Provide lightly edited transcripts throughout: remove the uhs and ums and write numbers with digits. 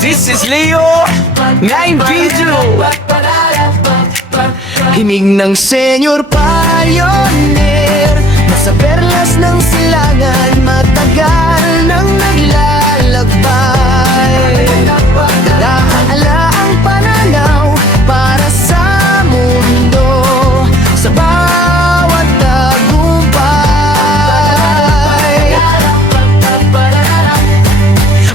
This is Leo, ngayon video. Himig ng Senyor Pioneer, nasa perlas ng silangan, matagal nang naglalakbay. Dala-ala ang pananaw para sa mundo, sa bawat tagumpay.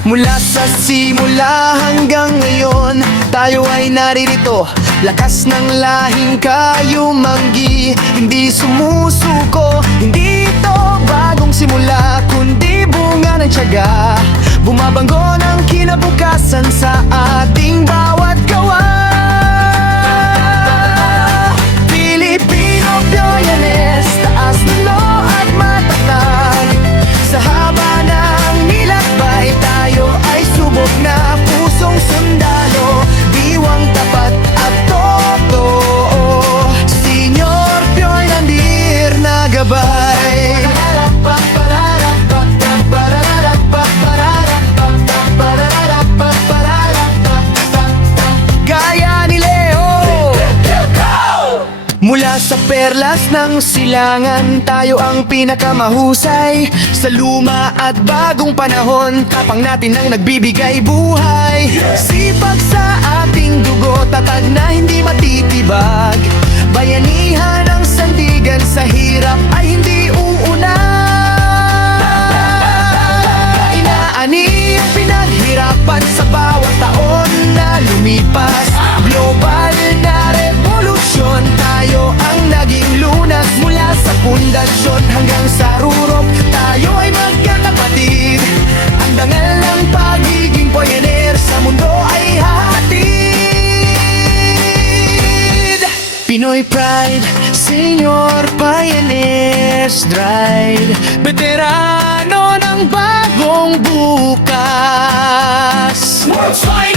Mula sa simula hanggang ngayon, tayo ay naririto. Lakas ng lahing kayumanggi, hindi sumusuko. Hindi ito bagong simula, kundi bunga ng tiyaga. Bumabanggo ng kinabukasan sa ating bawat gawa. Pilipino Pioneers, taas nulo at matatag. Sa haba ng nilakbay, tayo ay subok na pusong sundalo. Diwang tapat at totoo, Senyor Pioneer na gabay. Gaya ni Leo. Mula sa perlas ng silangan, tayo ang pinakamahusay. Sa luma at bagong panahon, tapang natin ang nagbibigay buhay. Sipag sa ating dugo, tatag na hindi matitibag. Bayanihan ang sandigan, sa hirap ay hindi uuna. Inaani ang pinaghirapan sa bawat taon na lumipas. Global na revolusyon, tayo ang naging lunas. Mula sa pundasyon hanggang sa rurok, tayo ay magkakapatid. Ang dangal ng pagiging pioneer sa mundo ay hatid. Pinoy Pride, Senyor Pioneers Drive, veterano ng bagong bukas. World's finest.